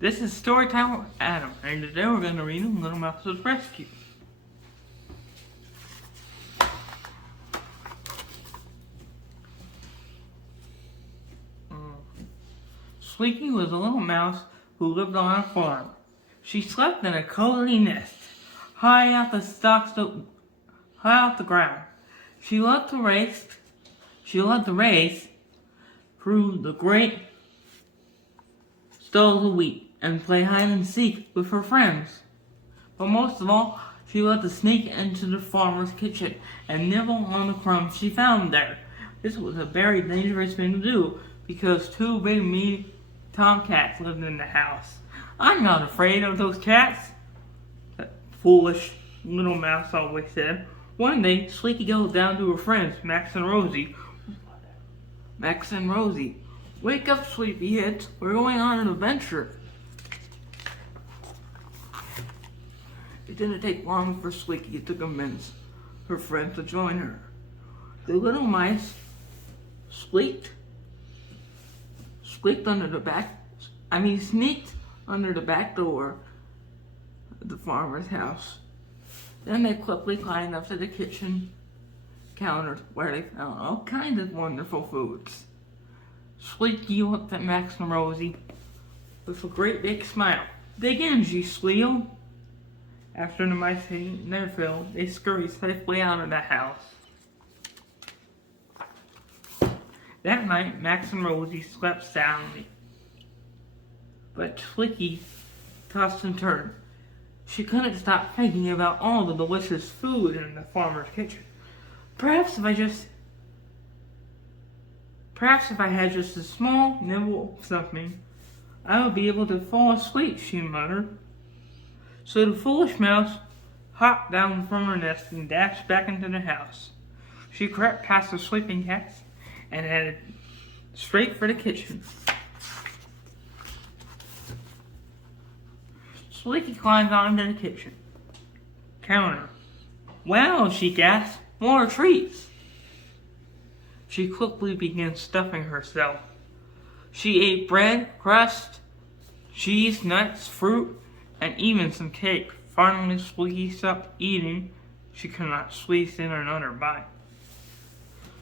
This is Storytime with Adam, and today we're going to read Little Mouse's Rescue. Sleepy was a little mouse who lived on a farm. She slept in a cozy nest, high off the ground. She loved to race through the great stalls of wheat and play hide and seek with her friends. But most of all, she loved to sneak into the farmer's kitchen and nibble on the crumbs she found there. This was a very dangerous thing to do because two big mean tomcats lived in the house. "I'm not afraid of those cats," that foolish little mouse always said. One day, Sleepy goes down to her friends, Max and Rosie. "Wake up, sleepyheads. We're going on an adventure." It didn't take long for Sleepy to convince her friends to join her. The little mice sneaked under the back door of the farmer's house. Then they quickly climbed up to the kitchen counter where they found all kinds of wonderful foods. Sleepy looked at Max and Rosie with a great big smile. "Dig in," she squealed. After the mice had eaten their fill, they scurried safely out of the house. That night, Max and Rosie slept soundly. But Sleepy tossed and turned. She couldn't stop thinking about all the delicious food in the farmer's kitchen. Perhaps if I had just a small nibble of something, I would be able to fall asleep, she muttered. So the foolish mouse hopped down from her nest and dashed back into the house. She crept past the sleeping cats and headed straight for the kitchen. Sleepy climbed onto the kitchen counter. "Wow," she gasped, "more treats." She quickly began stuffing herself. She ate bread, crust, cheese, nuts, fruit, and even some cake. Finally, Sleepy stopped eating. She could not squeeze in another bite.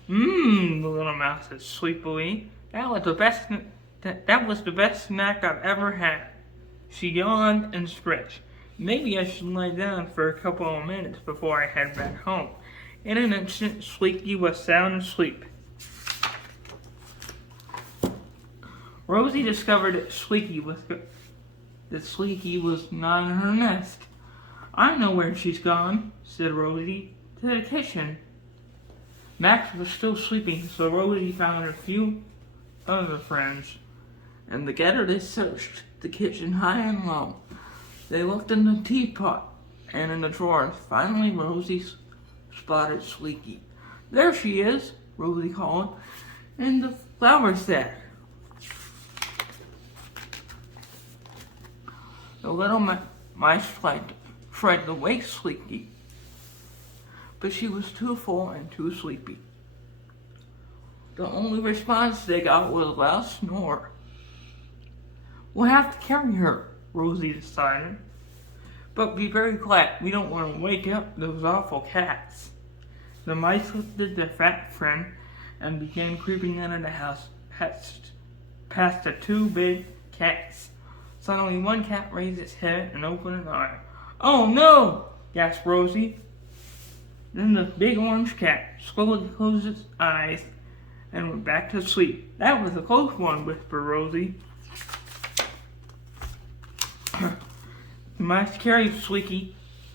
The little mouse said sleepily. That was the best snack I've ever had." She yawned and stretched. "Maybe I should lie down for a couple of minutes before I head back home." In an instant, Sleepy was sound asleep. Rosie discovered that Sleepy was not in her nest. "I know where she's gone," said Rosie. "To the kitchen." Max was still sleeping, so Rosie found her few other friends, and together they searched the kitchen high and low. They looked in the teapot and in the drawers. Finally, Rosie spotted Sleepy. "There she is," Rosie called, "in the flour sack." The little mice tried to wake Sleepy, but she was too full and too sleepy. The only response they got was a loud snore. "We'll have to carry her," Rosie decided. "But be very quiet. We don't want to wake up those awful cats." The mice lifted their fat friend and began creeping into the house past the two big cats. Suddenly, one cat raised its head and opened an eye. "Oh no!" gasped Rosie. Then the big orange cat slowly closed its eyes and went back to sleep. "That was a close one," whispered Rosie. The mice carried Sleepy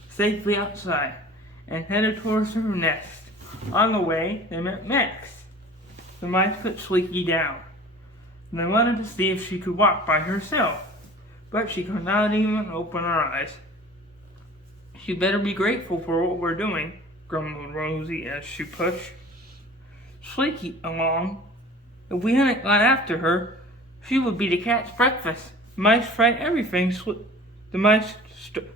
safely outside and headed towards her nest. On the way, they met Max. The mice put Sleepy down. They wanted to see if she could walk by herself, but she could not even open her eyes. "She better be grateful for what we're doing," grumbled Rosie as she pushed Sleepy along. "If we hadn't gone after her, she would be the cat's breakfast." Mice tried everything. The mice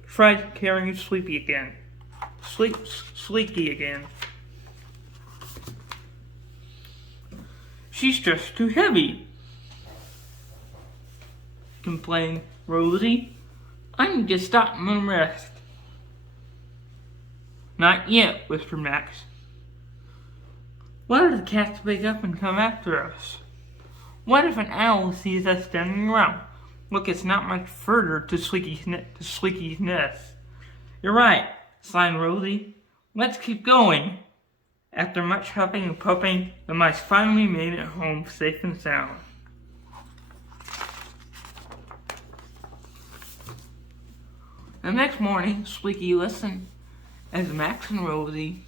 tried carrying Sleepy again. Sleepy again. "She's just too heavy," complained Rosie. I need to stop and rest. Not yet, whispered Max. What if the cats wake up and come after us? What if an owl sees us standing around? Look, it's not much further to Sleeky's nest. You're right, sighed Rosie. Let's keep going. After much huffing and puffing, the mice finally made it home safe and sound. The next morning, Sleeky listened as Max and Rosie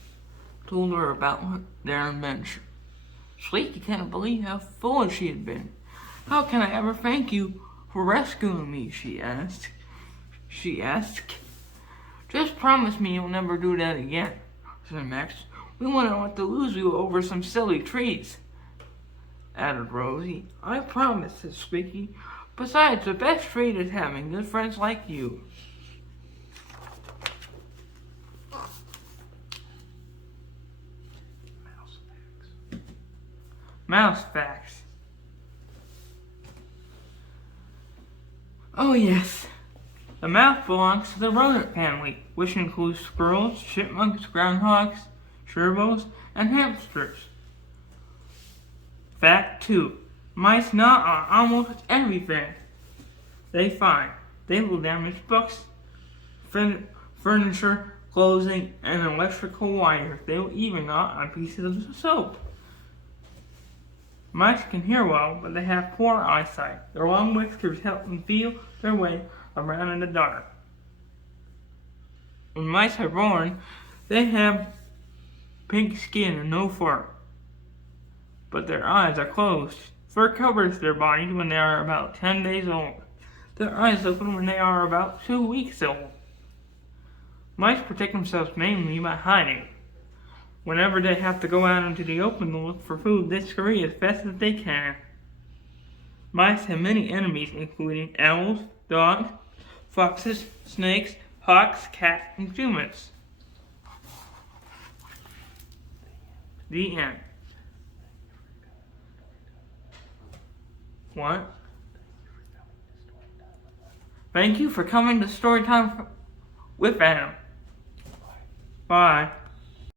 told her about their adventure. Sleeky couldn't believe how foolish she had been. How can I ever thank you for rescuing me? She asked. Just promise me you'll never do that again, said Max. We wouldn't want to lose you over some silly treats, added Rosie. I promise, said Squeaky. Besides, the best treat is having good friends like you. Mouse facts. Oh yes. The mouse belongs to the rodent family, which includes squirrels, chipmunks, groundhogs, gerbils, and hamsters. Fact 2. Mice gnaw on almost everything they find. They will damage books, furniture, clothing, and electrical wires. They will even gnaw on pieces of soap. Mice can hear well, but they have poor eyesight. Their long whiskers help them feel their way around in the dark. When mice are born, they have pink skin and no fur, but their eyes are closed. Fur covers their bodies when they are about 10 days old. Their eyes open when they are about 2 weeks old. Mice protect themselves mainly by hiding. Whenever they have to go out into the open to look for food, they scurry as fast as they can. Mice have many enemies, including owls, dogs, foxes, snakes, hawks, cats, and humans. The end. What? Thank you for coming to Storytime with Adam. Bye.